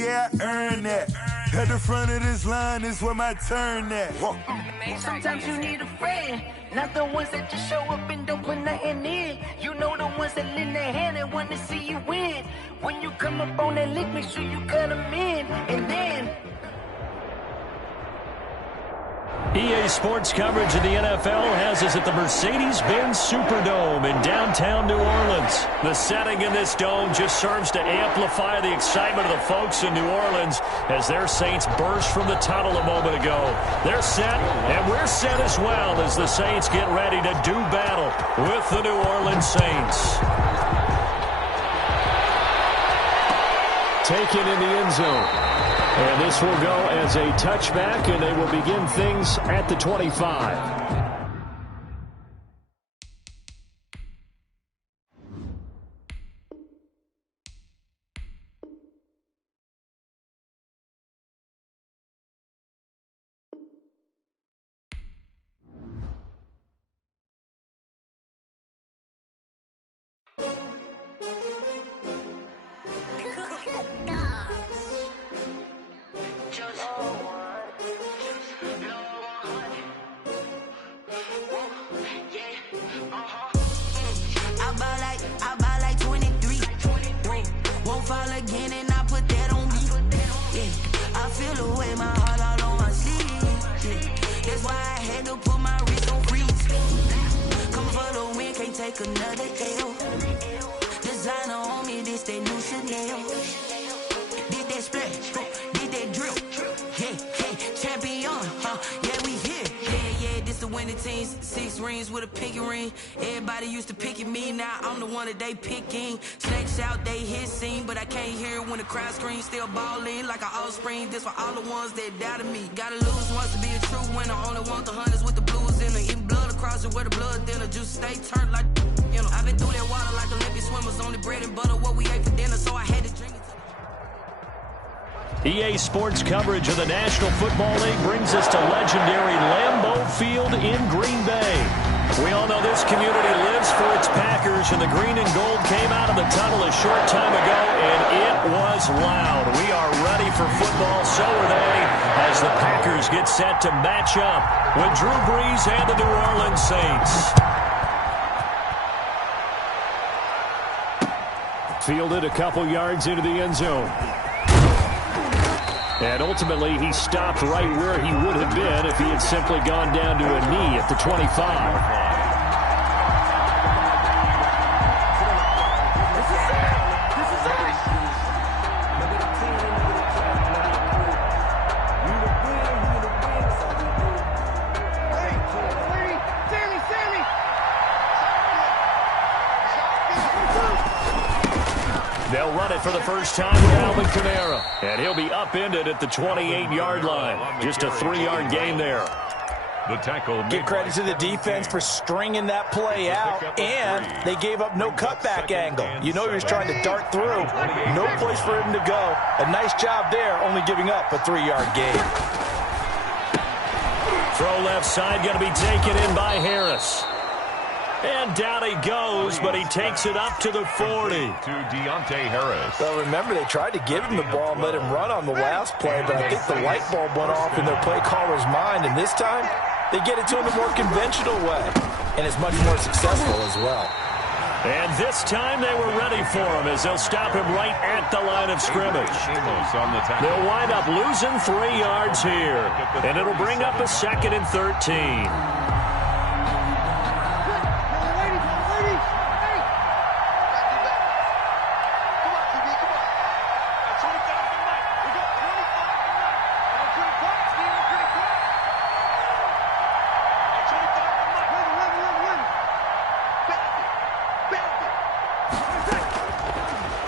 yeah, I earned that. At the front of this line is where my turn at. Sometimes you need a friend, not the ones that just show up and don't put nothing in. You know the ones that lend their hand and want to see you win. When you come up on that lick, make sure you cut them in. And then EA Sports coverage of the NFL has us at the Mercedes-Benz Superdome in downtown New Orleans. The setting in this dome just serves to amplify the excitement of the folks in New Orleans as their Saints burst from the tunnel a moment ago. They're set, and we're set as well as the Saints get ready to do battle with the New Orleans Saints. Taken in the end zone. And this will go as a touchback, and they will begin things at the 25. They picking snakes out, they hissing, but I can't hear it when the crowd screams. Still balling like an offspring. This for all the ones that doubted me. Gotta lose once to be a true winner. Only want the hunters with the blues in it. Eating blood across it where the blood dinner. Juice stay turned like you know. I've been through that water like Olympic swimmers. Only bread and butter what we ate for dinner, so I had to drink it. EA Sports coverage of the National Football League brings us to legendary Lambeau Field in Green Bay. We all know this community lives for its Packers, and the green and gold came out of the tunnel a short time ago, and it was loud. We are ready for football, so are they, as the Packers get set to match up with Drew Brees and the New Orleans Saints. Fielded a couple yards into the end zone. And ultimately, he stopped right where he would have been if he had simply gone down to a knee at the 25. They'll run it for the first time with Alvin Kamara. And he'll be upended at the 28-yard line. Just a 3-yard gain there. The tackle. Give credit to the defense for stringing that play out, and they gave up no cutback angle. You know he was trying to dart through. No place for him to go. A nice job there, only giving up a 3-yard gain. Throw left side, going to be taken in by Harris. And down he goes, but he takes it up to the 40. To Deontay Harris. Well, remember, they tried to give him the ball and let him run on the last play, but I think the light bulb went off in their play caller's mind, and this time they get it to him the more conventional way, and it's much more successful as well. And this time they were ready for him as they'll stop him right at the line of scrimmage. They'll wind up losing 3 yards here, and it'll bring up a 2nd and 13.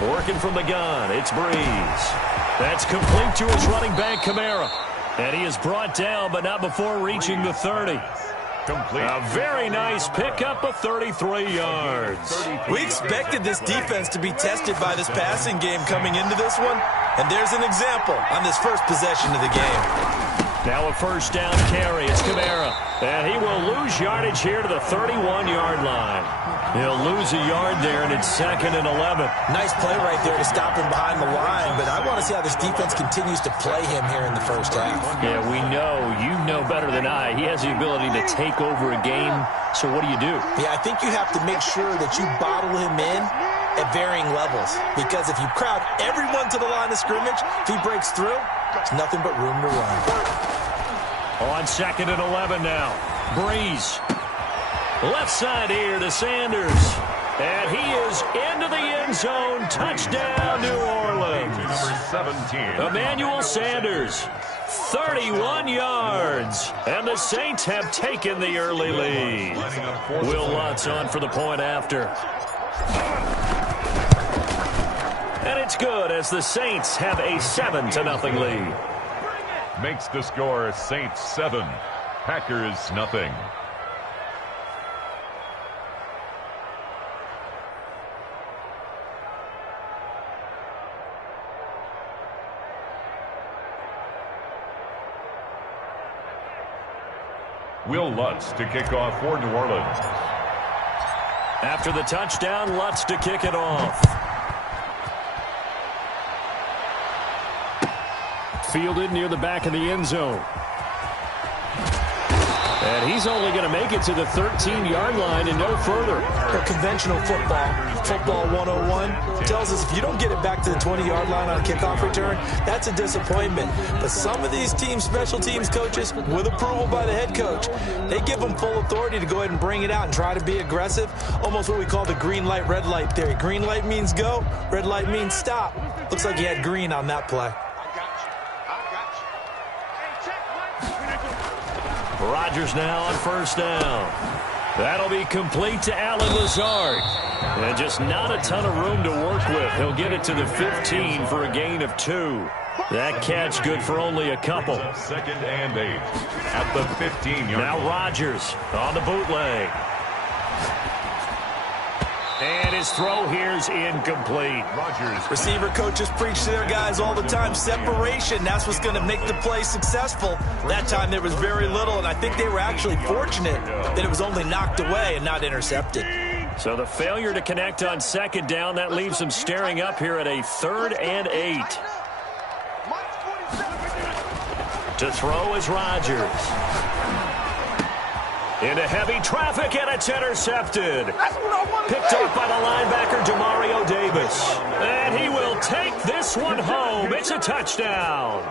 Working from the gun, it's Brees. That's complete to his running back, Kamara. And he is brought down, but not before reaching the 30. Complete. A very nice pickup of 33 yards. We expected this defense to be tested by this passing game coming into this one, and there's an example on this first possession of the game. Now a first down carry. It's Kamara. And he will lose yardage here to the 31-yard line. He'll lose a yard there, and it's 2nd and 11. Nice play right there to stop him behind the line, but I want to see how this defense continues to play him here in the first half. Yeah, we know. You know better than I. He has the ability to take over a game, so what do you do? Yeah, I think you have to make sure that you bottle him in at varying levels, because if you crowd everyone to the line of scrimmage, if he breaks through, there's nothing but room to run. On 2nd and 11 now. Breeze. Left side here to Sanders. And he is into the end zone. Touchdown, New Orleans. Number 17. Emmanuel Sanders, 31 yards. And the Saints have taken the early lead. Will Lutz on for the point after. And it's good as the Saints have a 7-0 lead. Makes the score Saints 7, Packers nothing. Will Lutz to kick off for New Orleans. After the touchdown, Lutz to kick it off. Fielded near the back of the end zone. And he's only going to make it to the 13-yard line and no further. Conventional football 101, tells us if you don't get it back to the 20-yard line on a kickoff return, that's a disappointment. But some of these special teams coaches, with approval by the head coach, they give them full authority to go ahead and bring it out and try to be aggressive, almost what we call the green light, red light theory. Green light means go, red light means stop. Looks like he had green on that play. Rodgers now on first down. That'll be complete to Allen Lazard. And just not a ton of room to work with. He'll get it to the 15 for a gain of 2. That catch good for only a couple. 2nd and 8 at the 15-yard line. Now Rodgers on the bootleg. And his throw here's incomplete. Rodgers. Receiver coaches preach to their guys all the time. Separation, that's what's going to make the play successful. That time there was very little, and I think they were actually fortunate that it was only knocked away and not intercepted. So the failure to connect on 2nd down, that leaves them staring up here at a 3rd and 8. To throw is Rodgers. Into heavy traffic, and it's intercepted. Picked off by the linebacker, Demario Davis. And he will take this one home. It's a touchdown.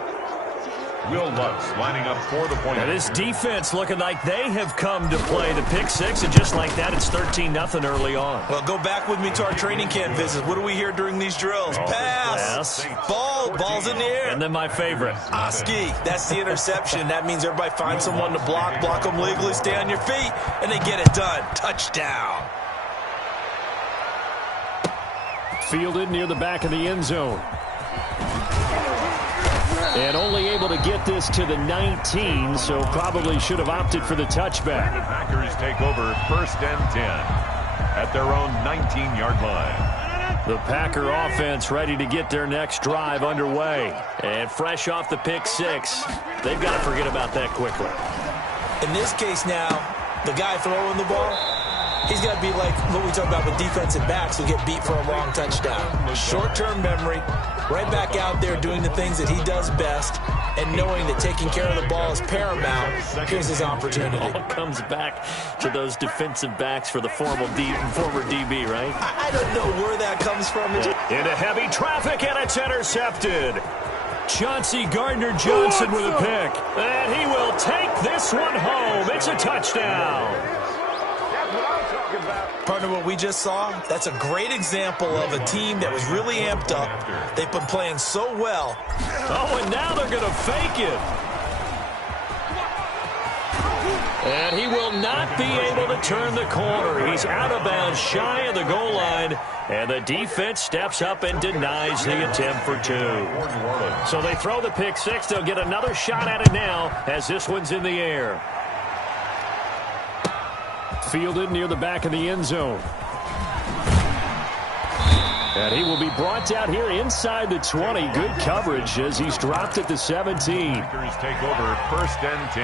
Will Lutz lining up for the point. Now this defense looking like they have come to play the pick six, and just like that, it's 13-0 early on. Well, go back with me to our training camp visits. What do we hear during these drills? Pass. Ball's in the air. And then my favorite. Oski. That's the interception. That means everybody finds someone to block them legally, stay on your feet, and they get it done. Touchdown. Fielded near the back of the end zone. And only able to get this to the 19, so probably should have opted for the touchback. Packers take over 1st and 10 at their own 19-yard line. The Packer offense ready to get their next drive underway. And fresh off the pick six, they've got to forget about that quickly. In this case now, the guy throwing the ball, he's got to be like what we talk about with defensive backs who get beat for a long touchdown. Short-term memory, right back out there doing the things that he does best, and knowing that taking care of the ball is paramount. Here's his opportunity. It all comes back to those defensive backs for the former DB, right? I don't know where that comes from. Into heavy traffic, and it's intercepted. Chauncey Gardner-Johnson with a pick. And he will take this one home. It's a touchdown. Partner, what we just saw, that's a great example of a team that was really amped up. They've been playing so well. Oh, and now they're going to fake it. And he will not be able to turn the corner. He's out of bounds, shy of the goal line. And the defense steps up and denies the attempt for 2. So they throw the pick six. They'll get another shot at it now as this one's in the air. Fielded near the back of the end zone. And he will be brought down here inside the 20. Good coverage as he's dropped at the 17. Packers take over 1st and 10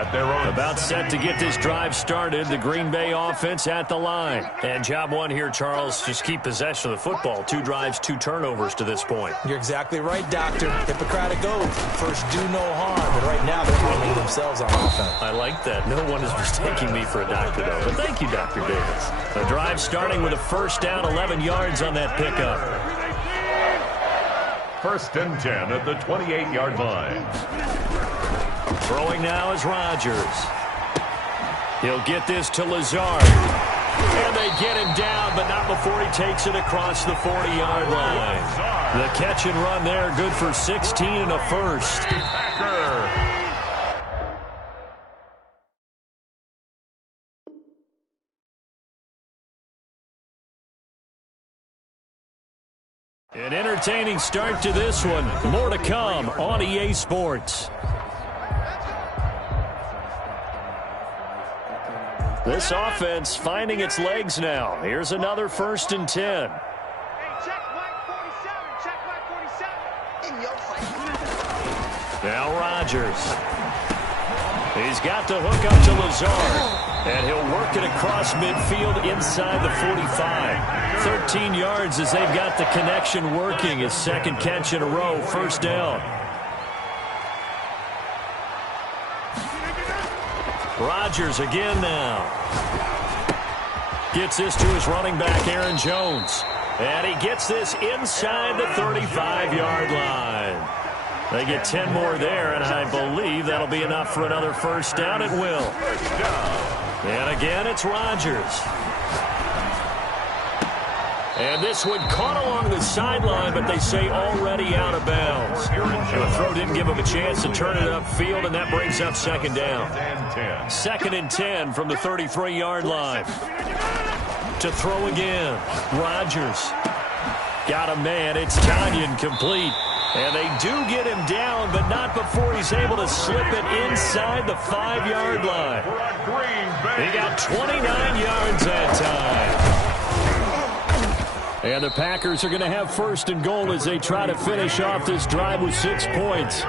at their own. About set to get this drive started. The Green Bay offense at the line. And job one here, Charles, just keep possession of the football. 2 drives, 2 turnovers to this point. You're exactly right, Doctor. Hippocratic oath. First, do no harm. And right now, they're harming themselves on offense. I like that. No one is mistaking me for a doctor, though. But thank you, Dr. Davis. The drive starting with a first down, 11 yards on that pickup. First and 10 at the 28-yard line. Throwing now is Rodgers. He'll get this to Lazard. And they get him down, but not before he takes it across the 40-yard line. The catch and run there, good for 16 and a first. An entertaining start to this one. More to come on EA Sports. This offense finding its legs now. Here's another first and 10. Now Rodgers. He's got the hook up to Lazard. And he'll work it across midfield inside the 45. 13 yards as they've got the connection working. His second catch in a row, first down. Rodgers again now. Gets this to his running back, Aaron Jones. And he gets this inside the 35-yard line. They get 10 more there, and I believe that'll be enough for another first down. It will. And again, it's Rodgers. And this one caught along the sideline, but they say already out of bounds. The throw didn't give him a chance to turn it upfield, and that brings up second down. Second and 10 from the 33-yard line. To throw again. Rodgers. Got a man. It's Tanyan complete. And they do get him down, but not before he's able to slip it inside the 5-yard line. He got 29 yards that time. And the Packers are going to have first and goal as they try to finish off this drive with 6 points.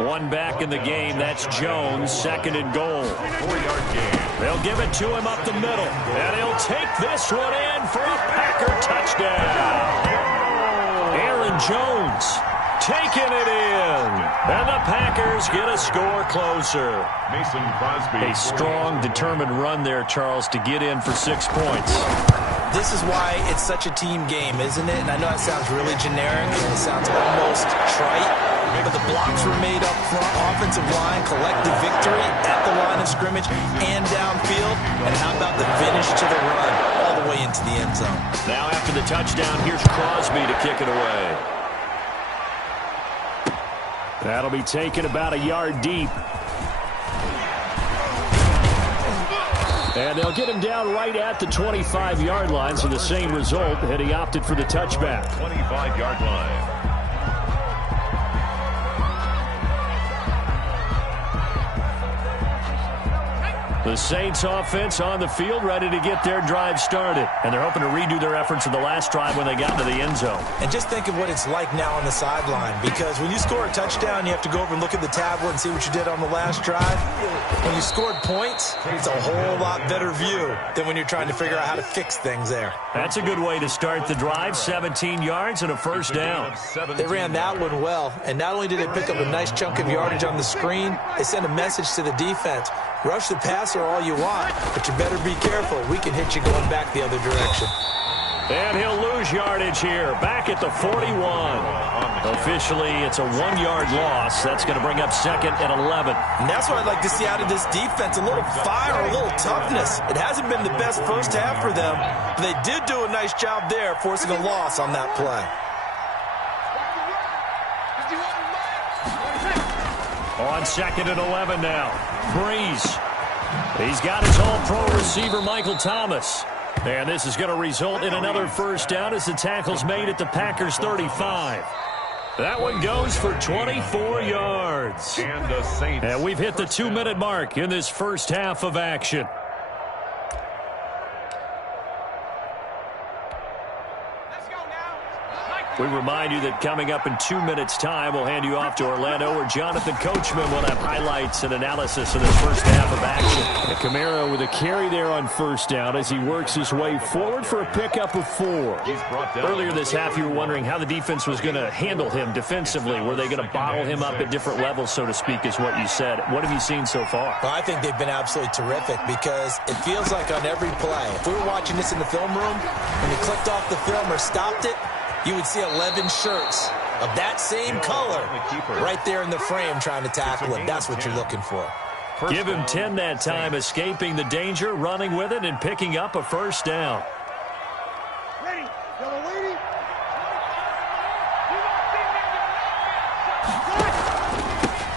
One back in the game. That's Jones, second and goal. 4-yard gain. They'll give it to him up the middle. And he'll take this one in for a Packer touchdown. Aaron Jones taking it in. And the Packers get a score closer. Mason Crosby. A strong, determined run there, Charles, to get in for 6 points. This is why it's such a team game, isn't it? And I know it sounds really generic, and it sounds almost trite, but the blocks were made up front, offensive line, collective victory at the line of scrimmage and downfield. And how about the finish to the run all the way into the end zone? Now after the touchdown, here's Crosby to kick it away. That'll be taken about a yard deep. And they'll get him down right at the 25-yard line, so the same result, and he opted for the touchback. 25-yard line. The Saints offense on the field, ready to get their drive started. And they're hoping to redo their efforts in the last drive when they got into the end zone. And just think of what it's like now on the sideline, because when you score a touchdown, you have to go over and look at the tablet and see what you did on the last drive. When you scored points, it's a whole lot better view than when you're trying to figure out how to fix things there. That's a good way to start the drive, 17 yards and a first down. They ran that one well, and not only did they pick up a nice chunk of yardage on the screen, they sent a message to the defense. Rush the passer all you want, but you better be careful. We can hit you going back the other direction. And he'll lose yardage here, back at the 41. Officially, it's a 1-yard loss. That's going to bring up second and 11. And that's what I'd like to see out of this defense, a little fire, a little toughness. It hasn't been the best first half for them, but they did do a nice job there, forcing a loss on that play. On second and 11 now. Breeze. He's got his all-pro receiver, Michael Thomas. And this is going to result in another first down as the tackle's made at the Packers' 35. That one goes for 24 yards. And we've hit the 2-minute mark in this first half of action. We remind you that coming up in 2 minutes' time, we'll hand you off to Orlando, where Jonathan Coachman will have highlights and analysis of this first half of action. And Kamara with a carry there on first down as he works his way forward for a pickup of 4. Earlier this half, you were wondering how the defense was going to handle him defensively. Were they going to bottle him up at different levels, so to speak, is what you said. What have you seen so far? Well, I think they've been absolutely terrific because it feels like on every play, if we were watching this in the film room, when you clicked off the film or stopped it, you would see 11 shirts of that same color right there in the frame trying to tackle it. That's what you're looking for. Give him 10 that time, escaping the danger, running with it, and picking up a first down.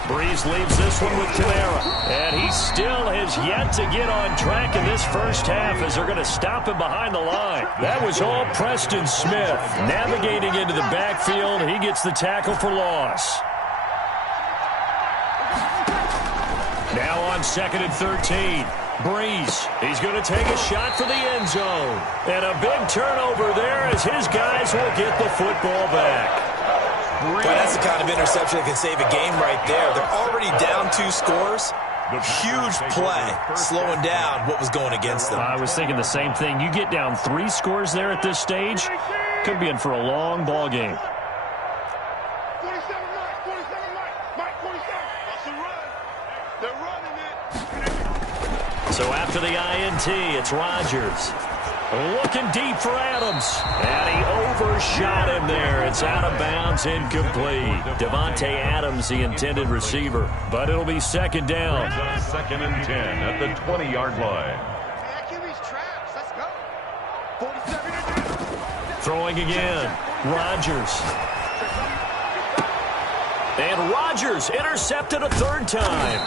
Breeze leaves this one with Kamara. And he still has yet to get on track in this first half as they're going to stop him behind the line. That was all Preston Smith. Navigating into the backfield, he gets the tackle for loss. Now on 2nd and 13. Breeze, he's going to take a shot for the end zone. And a big turnover there as his guys will get the football back. Well, that's the kind of interception that can save a game right there. They're already down 2 scores. Huge play, slowing down what was going against them. I was thinking the same thing. You get down 3 scores there at this stage, could be in for a long ball game. 47 Mike, 47. That's a run. They're running it. So after the INT, it's Rodgers. Looking deep for Adams. And he overshot him there. It's out of bounds, incomplete. Devontae Adams, the intended receiver. But it'll be 2nd down. 2nd and 10 at the 20-yard line. Let's go. 47. Throwing again. Rodgers. And Rodgers intercepted a 3rd time.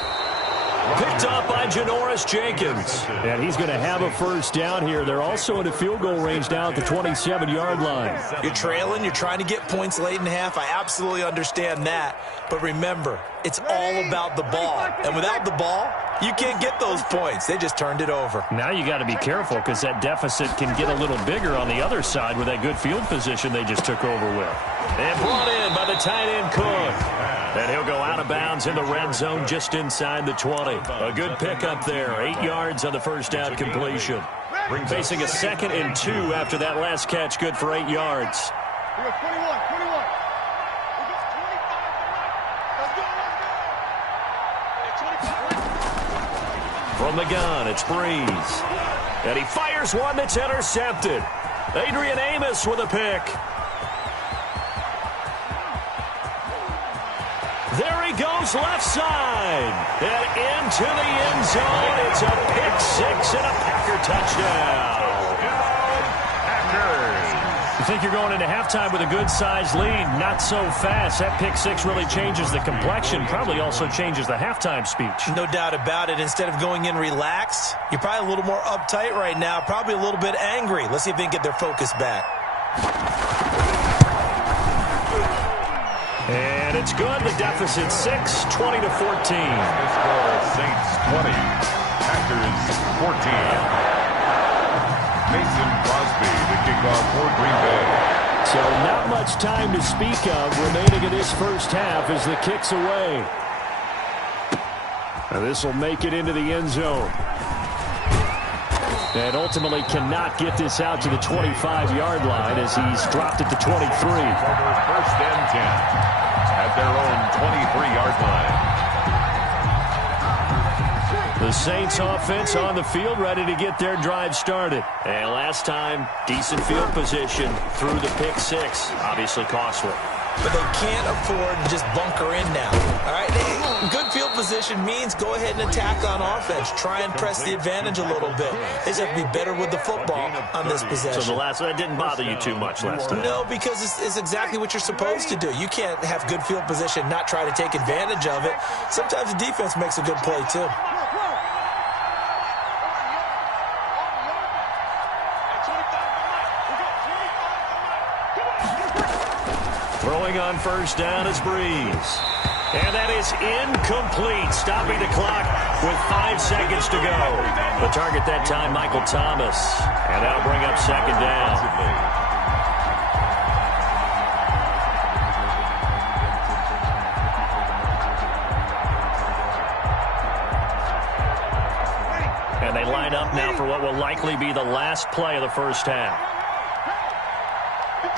Picked up by Janoris Jenkins. And he's going to have a first down here. They're also in a field goal range now at the 27-yard line. You're trailing. You're trying to get points late in half. I absolutely understand that. But remember, it's all about the ball. And without the ball, you can't get those points. They just turned it over. Now you got to be careful because that deficit can get a little bigger on the other side with that good field position they just took over with. And brought in by the tight end Cook. And he'll go out of bounds in the red zone just inside the 20. A good pickup there. 8 yards on the first down completion. Facing a 2nd and 2 after that last catch, good for 8 yards. We got 21. We got 25. From the gun, it's Breeze. And he fires one that's intercepted. Adrian Amos with a pick. There he goes left side. And into the end zone. It's a pick 6 and a Packer touchdown. You think you're going into halftime with a good-sized lead. Not so fast. That pick 6 really changes the complexion. Probably also changes the halftime speech. No doubt about it. Instead of going in relaxed, you're probably a little more uptight right now. Probably a little bit angry. Let's see if they can get their focus back. And it's good. The deficit 6, 20-14. Score Saints 20, Packers 14. Mason Crosby to kick off for Green Bay. So not much time to speak of remaining in this first half as the kick's away. Now this will make it into the end zone. And ultimately cannot get this out to the 25-yard line as he's dropped it to 23. First and 10 at their own 23-yard line. The Saints offense on the field, ready to get their drive started. And last time, decent field position through the pick 6. Obviously costly. But they can't afford to just bunker in now. All right, good field position means go ahead and attack on offense. Try and press the advantage a little bit. They just have to be better with the football on this possession. So that didn't bother you too much last time? No, because it's exactly what you're supposed to do. You can't have good field position, not try to take advantage of it. Sometimes the defense makes a good play, too. Throwing on first down is Breeze. And that is incomplete, stopping the clock with 5 seconds to go. The target that time, Michael Thomas. And that'll bring up second down. lined up now for what will likely be the last play of the first half. 0-2,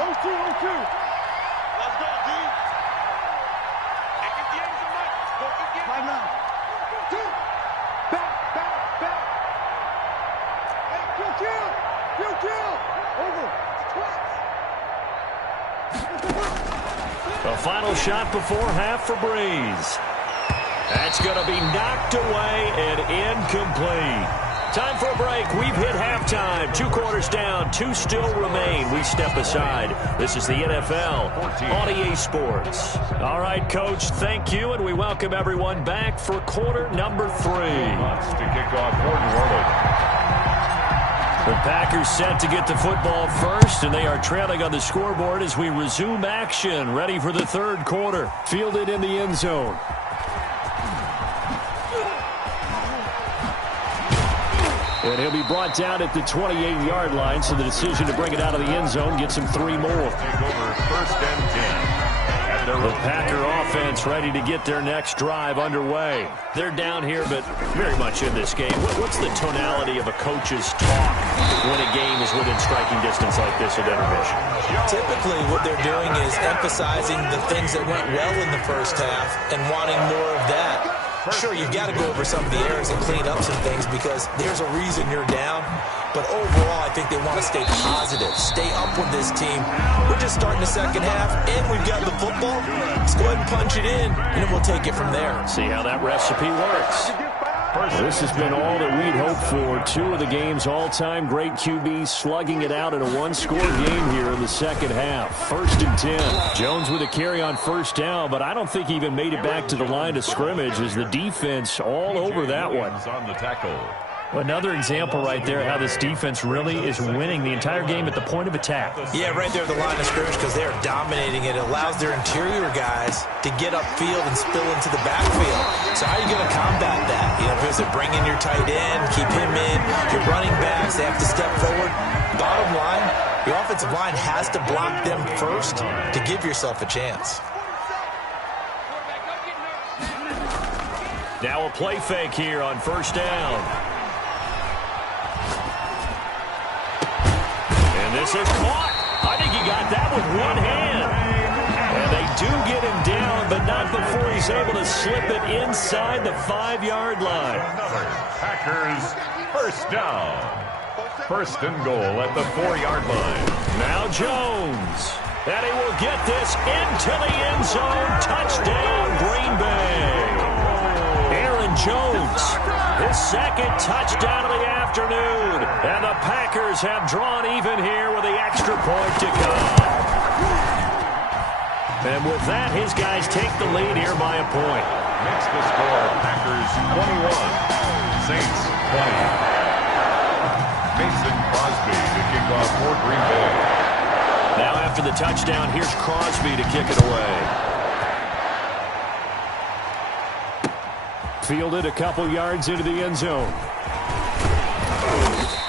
0-2. Let's go, D. And 58 is the mic. Go 58. 5-9. 2. Back. Hey, kill. Over. The final shot before half for Breeze. That's going to be knocked away and incomplete. Time for a break. We've hit halftime. 2 quarters down. 2 still remain. We step aside. This is the NFL on EA Sports. All right, Coach, thank you, and we welcome everyone back for quarter number 3. To kick off for New Orleans. The Packers set to get the football first, and they are trailing on the scoreboard as we resume action. Ready for the third quarter. Fielded in the end zone. And he'll be brought down at the 28-yard line, so the decision to bring it out of the end zone gets him 3 more. Take over first and 10. The Packer offense ready to get their next drive underway. They're down here, but very much in this game. What's the tonality of a coach's talk when a game is within striking distance like this at intermission? Typically, what they're doing is emphasizing the things that went well in the first half and wanting more of that. Sure, you've got to go over some of the errors and clean up some things because there's a reason you're down. But overall, I think they want to stay positive, stay up with this team. We're just starting the second half, and we've got the football. Let's go ahead and punch it in, and then we'll take it from there. See how that recipe works. Well, this has been all that we'd hoped for. 2 of the game's all-time great QBs slugging it out in a 1-score game here in the second half. First and 10. Jones with a carry on first down, but I don't think he even made it back to the line of scrimmage as the defense all over that one. On the tackle. Another example right there how this defense really is winning the entire game at the point of attack. Yeah, right there at the line of scrimmage because they are dominating it. It allows their interior guys to get upfield and spill into the backfield. So how are you going to combat that? You know, because they're bringing your tight end, keep him in. Your running backs, they have to step forward. Bottom line, your offensive line has to block them first to give yourself a chance. Now a play fake here on first down. This is caught. I think he got that with one hand. And they do get him down, but not before he's able to slip it inside the 5-yard line. Packers first down. First and goal at the 4-yard line. Now Jones. And he will get this into the end zone. Touchdown, Green Bay. Aaron Jones, his second touchdown of the afternoon. And the Packers have drawn even here with the extra point to come. And with that, his guys take the lead here by a point. Makes the score Packers 21, Saints 20. Mason Crosby to kick off for Green Bay. Now after the touchdown, here's Crosby to kick it away. Fielded a couple yards into the end zone.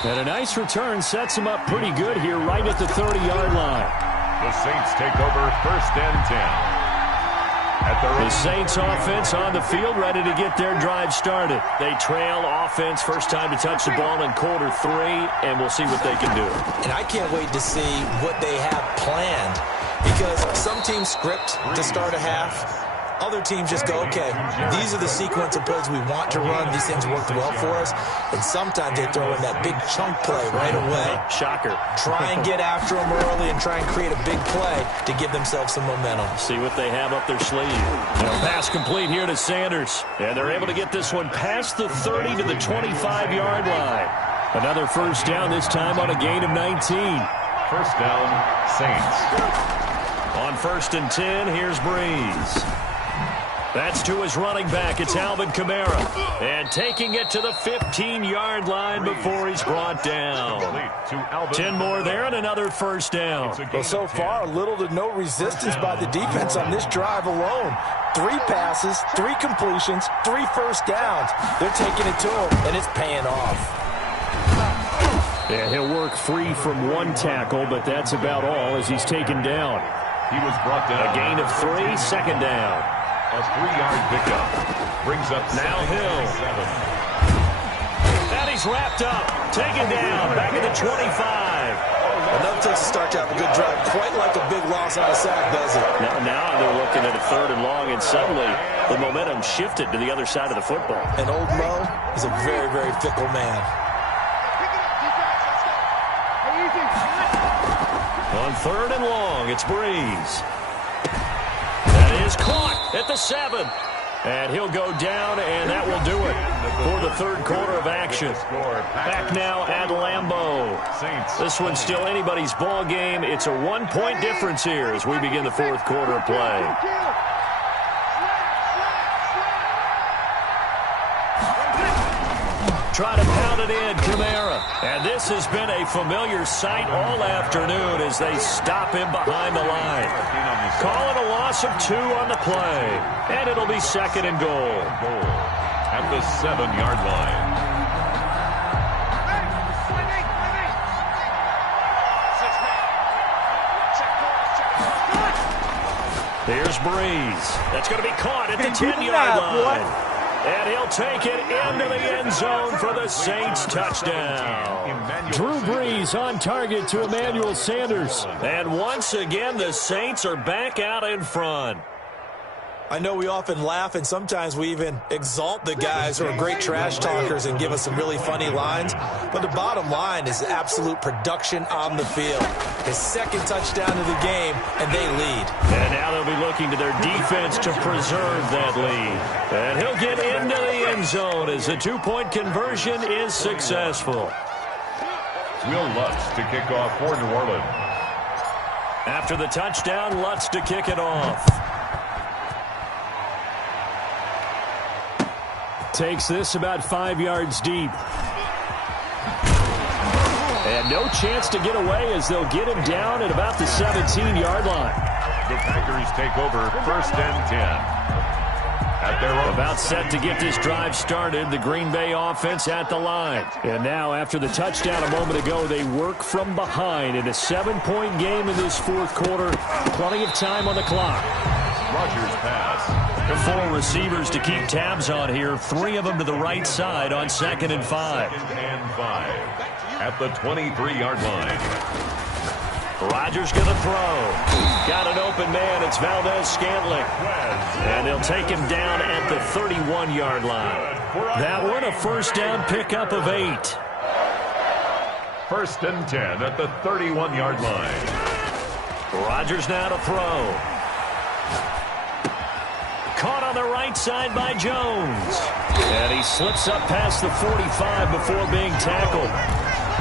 And a nice return sets him up pretty good here right at the 30-yard line. The Saints take over first and 10. The Saints offense on the field ready to get their drive started. They trail offense first time to touch the ball in quarter 3, and we'll see what they can do. And I can't wait to see what they have planned because some teams script to start a half. Other teams just go, okay, these are the sequence of plays we want to run. These things worked well for us. And sometimes they throw in that big chunk play right away. Shocker. Try and get after them early and try and create a big play to give themselves some momentum. See what they have up their sleeve. Now, pass complete here to Sanders. And they're able to get this one past the 30 to the 25-yard line. Another first down, this time on a gain of 19. First down, Saints. On first and 10, here's Breeze. That's to his running back. It's Alvin Kamara. And taking it to the 15-yard line before he's brought down. 10 more there and another first down. Well, so far, little to no resistance by the defense on this drive alone. 3 passes, 3 completions, 3 first downs. They're taking it to him, and it's paying off. Yeah, he'll work free from 1 tackle, but that's about all as he's taken down. He was brought down. A gain of 3, second down. A 3-yard pickup brings up now Hill. And he's wrapped up. Taken down. Back at the 25. Another takes a start to have a good drive. Quite like a big loss on a sack, does it? Now they're looking at a 3rd and long, and suddenly the momentum shifted to the other side of the football. And old Mo is a very, very fickle man. On 3rd and long, it's Breeze. That is caught at the 7. And he'll go down, and that will do it for the 3rd quarter of action. Back now at Lambeau. This one's still anybody's ball game. It's a 1-point difference here as we begin the 4th quarter of play. Try to pound it in, Kamara. And this has been a familiar sight all afternoon as they stop him behind the line. Call it a loss of 2 on the play. And it'll be 2nd and goal. At the 7-yard line. Here's Breeze. That's going to be caught at the 10-yard line. And he'll take it into the end zone for the Saints touchdown. Drew Brees on target to Emmanuel Sanders. And once again, the Saints are back out in front. I know we often laugh, and sometimes we even exalt the guys who are great trash talkers and give us some really funny lines. But the bottom line is absolute production on the field. His 2nd touchdown of the game, and they lead. And now they'll be looking to their defense to preserve that lead. And he'll get into the end zone as the 2-point conversion is successful. Will Lutz to kick off for New Orleans. After the touchdown, Lutz to kick it off. Takes this about 5 yards deep. And no chance to get away as they'll get him down at about the 17-yard line. The Packers take over 1st and 10. At their own. About set to get this drive started, the Green Bay offense at the line. And now after the touchdown a moment ago, they work from behind in a 7-point game in this 4th quarter. Plenty of time on the clock. Rodgers pass. 4 receivers to keep tabs on here. 3 of them to the right side on 2nd and 5. 2nd and 5. At the 23-yard line. Rodgers going to throw. Got an open man. It's Valdez-Scantling. And they'll take him down at the 31-yard line. That one a 1st down pickup of 8. 1st and 10 at the 31-yard line. Rodgers now to throw. Caught on the right side by Jones. And he slips up past the 45 before being tackled.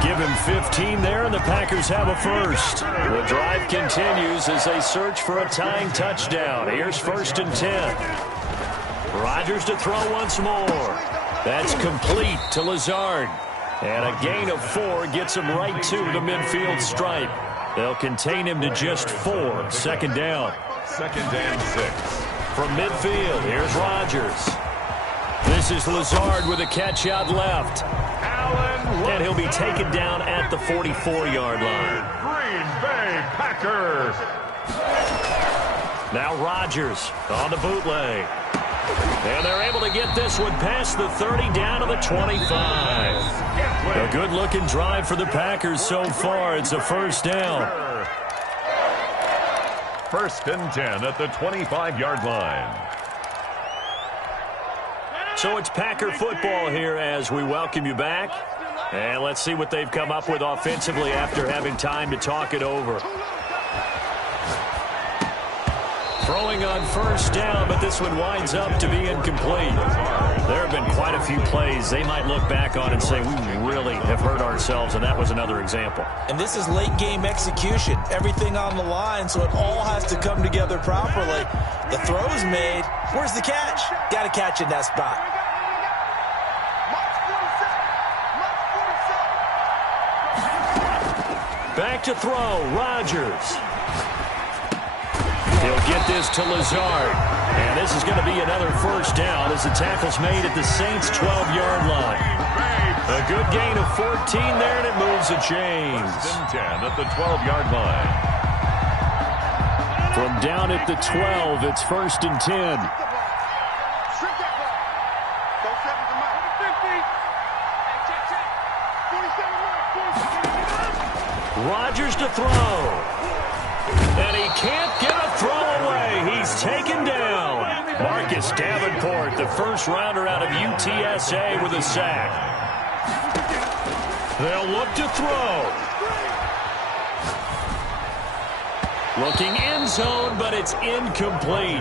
Give him 15 there, and the Packers have a 1st. The drive continues as they search for a tying touchdown. Here's 1st and 10. Rodgers to throw once more. That's complete to Lazard. And a gain of 4 gets him right to the midfield stripe. They'll contain him to just 4. 2nd down. 2nd and 6. From midfield, here's Rodgers. This is Lazard with a catch out left. And he'll be taken down at the 44-yard line. Green Bay Packers. Now Rodgers on the bootleg. And they're able to get this one past the 30 down to the 25. A good-looking drive for the Packers so far. It's a 1st down. 1st and 10 at the 25-yard line. So it's Packer football here as we welcome you back. And let's see what they've come up with offensively after having time to talk it over. Throwing on 1st down, but this one winds up to be incomplete. There have been quite a few plays they might look back on and say, we really have hurt ourselves, and that was another example. And this is late game execution. Everything on the line, so it all has to come together properly. The throw's made. Where's the catch? Got to catch in that spot. Back to throw, Rodgers. He'll get this to Lazard. And this is going to be another 1st down as the tackle's made at the Saints' 12-yard line. A good gain of 14 there, and it moves the chains. 1st and 10 at the 12-yard line. From down at the 12, it's 1st and 10. Rodgers to throw. And he can't get a throw away. He's taken down. Marcus Davenport, the first rounder out of UTSA, with a sack. They'll look to throw. Looking end zone, but it's incomplete.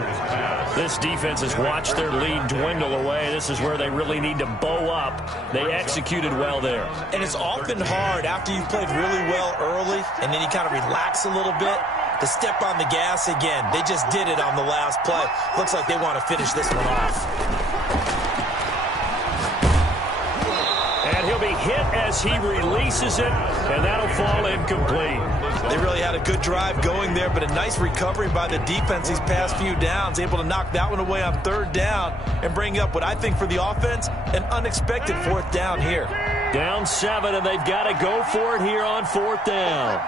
This defense has watched their lead dwindle away. This is where they really need to bow up. They executed well there. And it's often hard after you've played really well early and then you kind of relax a little bit to step on the gas again. They just did it on the last play. Looks like they want to finish this one off. And he'll be hit as he releases it, and that'll fall incomplete. They really had a good drive going there, but a nice recovery by the defense these past few downs, able to knock that one away on third down and bring up what I think for the offense, an unexpected fourth down here. Down 7, and they've got to go for it here on fourth down.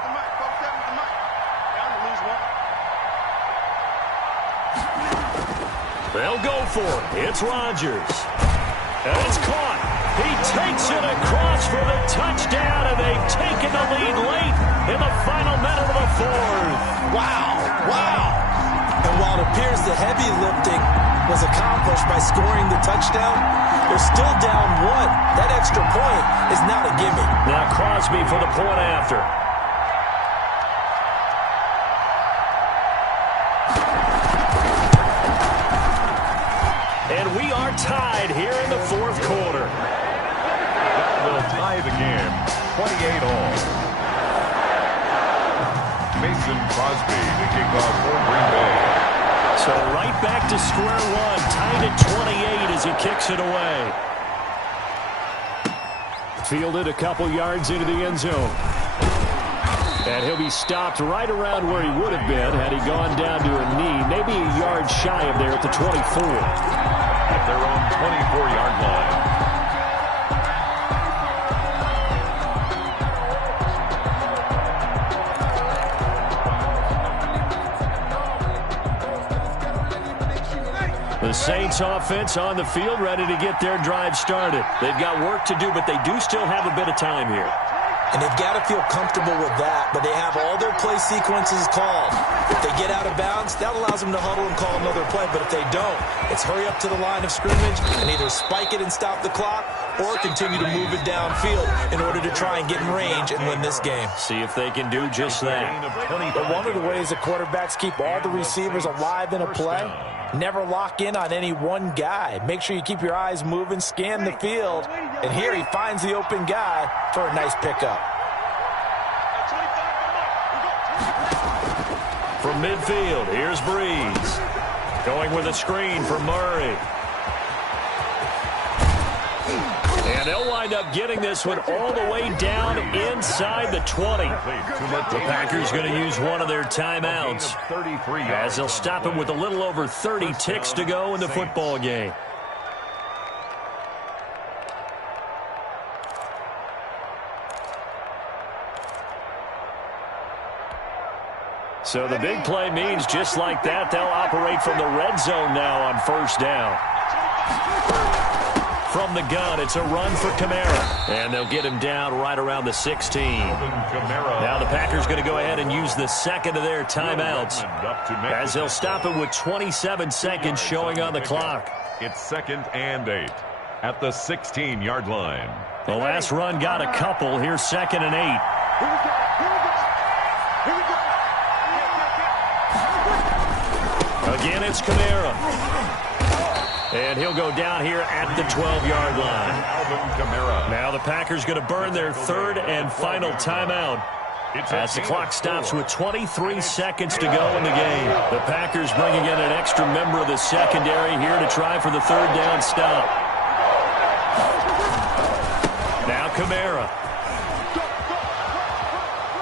They'll go for it. It's Rodgers. And it's caught. He takes it across for the touchdown, and they've taken the lead late in the final minute of the fourth. Wow. Wow. And while it appears the heavy lifting was accomplished by scoring the touchdown, they're still down 1. That extra point is not a gimme. Now Crosby for the point after. And we are tied here in the fourth quarter. That will tie the game, 28-all. Mason Crosby to kick off for Green Bay. So right back to square one, tied at 28 as he kicks it away. Fielded a couple yards into the end zone. And he'll be stopped right around where he would have been had he gone down to a knee, maybe a yard shy of there at the 24. At their own 24-yard line. The Saints offense on the field, ready to get their drive started. They've got work to do, but they do still have a bit of time here. And they've got to feel comfortable with that, but they have all their play sequences called. If they get out of bounds, that allows them to huddle and call another play. But if they don't, it's hurry up to the line of scrimmage and either spike it and stop the clock or continue to move it downfield in order to try and get in range and win this game. See if they can do just that. But one of the ways the quarterbacks keep all the receivers alive in a play, never lock in on any one guy. Make sure you keep your eyes moving, scan the field. And here he finds the open guy for a nice pickup. From midfield, here's Breeze. Going with a screen for Murray. And they'll wind up getting this one all the way down inside the 20. The Packers going to use one of their timeouts as they'll stop him with a little over 30 ticks to go in the football game. So the big play means just like that, they'll operate from the red zone now on first down. From the gun, it's a run for Kamara. And they'll get him down right around the 16. Now the Packers going to go ahead and use the second of their timeouts as they'll stop him with 27 seconds showing on the clock. It's 2nd and 8 at the 16-yard line. The last run got a couple. Here's 2nd and 8. Again, it's Kamara. And he'll go down here at the 12-yard line. Now the Packers going to burn their third and final timeout as the clock stops with 23 seconds to go in the game. The Packers bringing in an extra member of the secondary here to try for the third down stop. Now Kamara.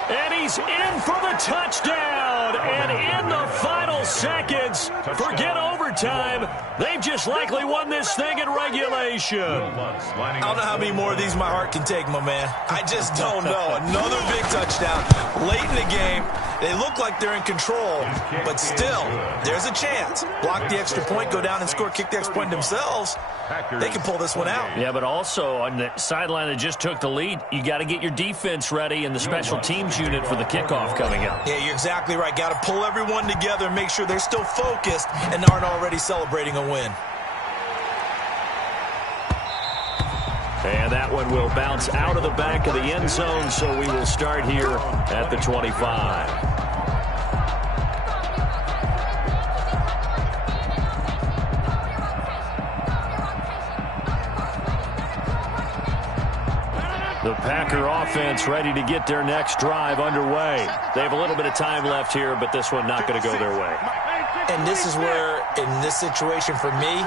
And he's in for the touchdown. And in the final seconds, forget overtime. They've just likely won this thing in regulation. I don't know how many more of these my heart can take, my man. I just don't know. Another big touchdown late in the game. They look like they're in control, but still, there's a chance. Block the extra point, go down and score, kick the extra point themselves. They can pull this one out. Yeah, but also on the sideline that just took the lead, you got to get your defense ready and the special teams unit for the kickoff coming up. Yeah, you're exactly right. Got to pull everyone together and make sure they're still focused and aren't already celebrating a win. And that one will bounce out of the back of the end zone, so we will start here at the 25. The Packer offense ready to get their next drive underway. They have a little bit of time left here, but this one not going to go their way. And this is where, in this situation for me,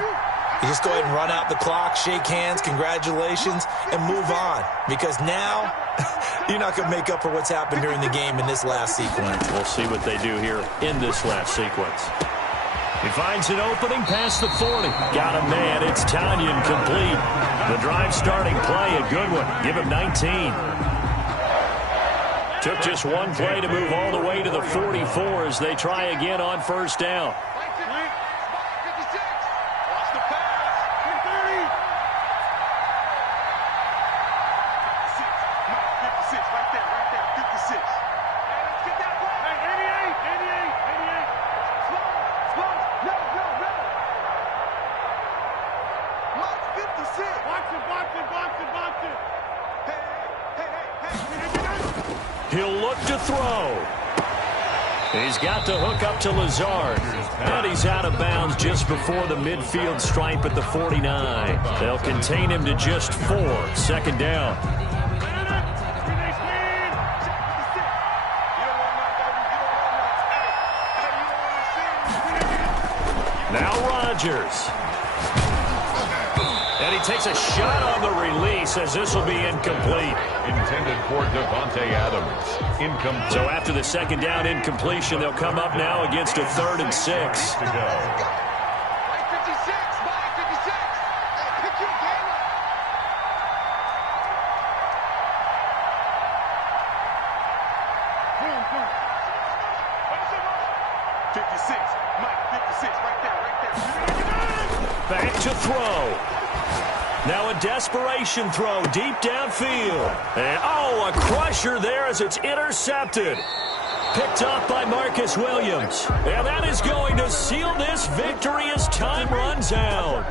you just go ahead and run out the clock, shake hands, congratulations, and move on. Because now, you're not going to make up for what's happened during the game in this last sequence. We'll see what they do here in this last sequence. He finds an opening past the 40. Got a man. It's Tanyan complete. The drive starting play, a good one. Give him 19. Took just one play to move all the way to the 44 as they try again on first down. He'll look to throw. He's got the hook up to Lazard. And he's out of bounds just before the midfield stripe at the 49. They'll contain him to just 4. Second down. Now Rodgers. And he takes a shot on the release as this will be incomplete. Intended for Devontae Adams. Incomplete. So after the second down incompletion, they'll come up now against a 3rd and 6. To go. Back to throw. Now a desperation throw deep downfield. And, oh, a crusher there as it's intercepted. Picked off by Marcus Williams. And that is going to seal this victory as time runs out.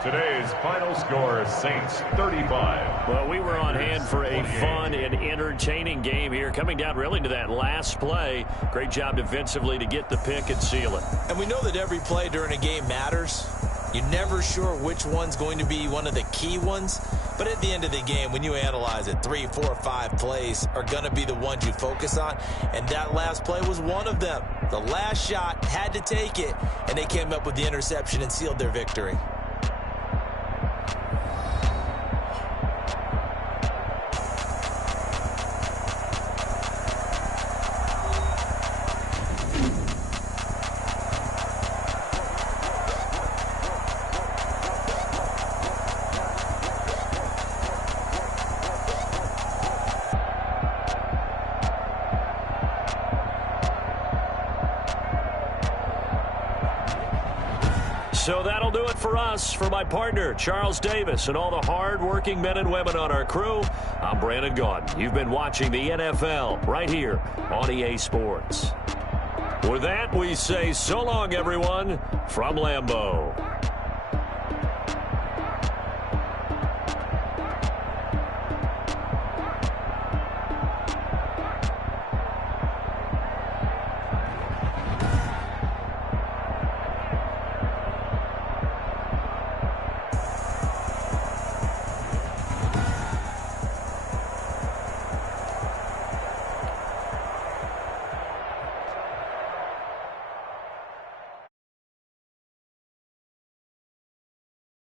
Today's final score, Saints 35. Well, we were on hand for a fun and entertaining game here. Coming down really to that last play. Great job defensively to get the pick and seal it. And we know that every play during a game matters. You're never sure which one's going to be one of the key ones. But at the end of the game, when you analyze it, 3, 4, 5 plays are going to be the ones you focus on. And that last play was one of them. The last shot had to take it, and they came up with the interception and sealed their victory. So that'll do it for us. For my partner, Charles Davis, and all the hard-working men and women on our crew, I'm Brandon Gaudin. You've been watching the NFL right here on EA Sports. With that, we say so long, everyone, from Lambeau.